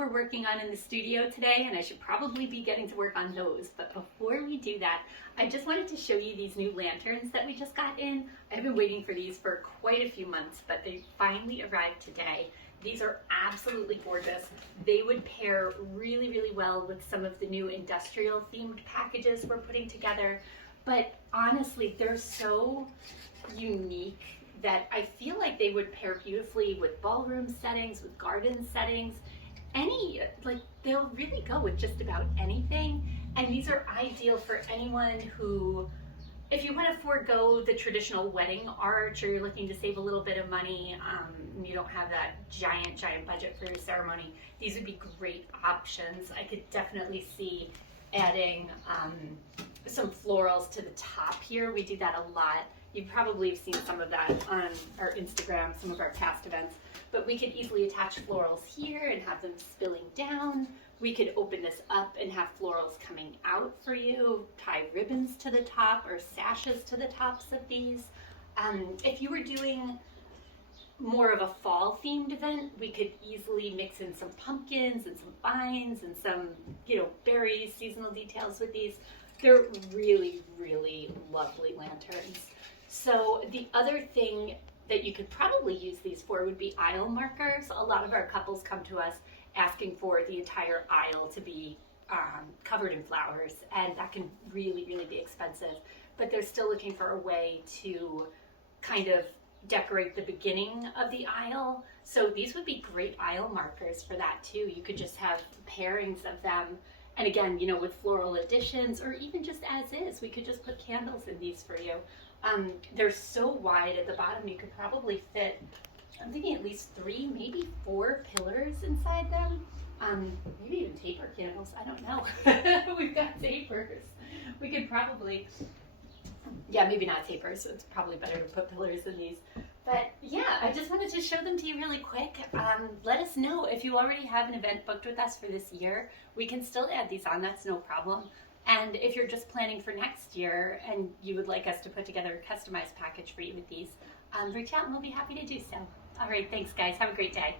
we're working on in the studio today, and I should probably be getting to work on those. But before we do that, I just wanted to show you these new lanterns that we just got in. I've been waiting for these for quite a few months, but they finally arrived today. These are absolutely gorgeous. They would pair really, really well with some of the new industrial themed packages we're putting together. But honestly, they're so unique that I feel like they would pair beautifully with ballroom settings, with garden settings, they'll really go with just about anything. And these are ideal for anyone who, if you want to forego the traditional wedding arch, or you're looking to save a little bit of money, you don't have that giant budget for your ceremony, these would be great options. I could definitely see adding some florals to the top here. We do that a lot. You probably have seen some of that on our Instagram, some of our past events, but we could easily attach florals here and have them spilling down. We could open this up and have florals coming out for you, tie ribbons to the top or sashes to the tops of these. If you were doing more of a fall themed event, we could easily mix in some pumpkins and some vines and some, berries, seasonal details with these. They're really, really lovely lanterns. So the other thing that you could probably use these for would be aisle markers. A lot of our couples come to us asking for the entire aisle to be covered in flowers, and that can really, really be expensive. But they're still looking for a way to kind of decorate the beginning of the aisle. So these would be great aisle markers for that too. You could just have pairings of them. And again, with floral additions, or even just as is, we could just put candles in these for you. They're so wide at the bottom, you could probably fit, I'm thinking at least 3, maybe 4 pillars inside them. Maybe even taper candles, I don't know. We've got tapers. We could probably, maybe not tapers, so it's probably better to put pillars in these. But yeah, I just wanted to show them to you really quick. Let us know if you already have an event booked with us for this year. We can still add these on, that's no problem. And if you're just planning for next year and you would like us to put together a customized package for you with these, reach out and we'll be happy to do so. All right, thanks guys, have a great day.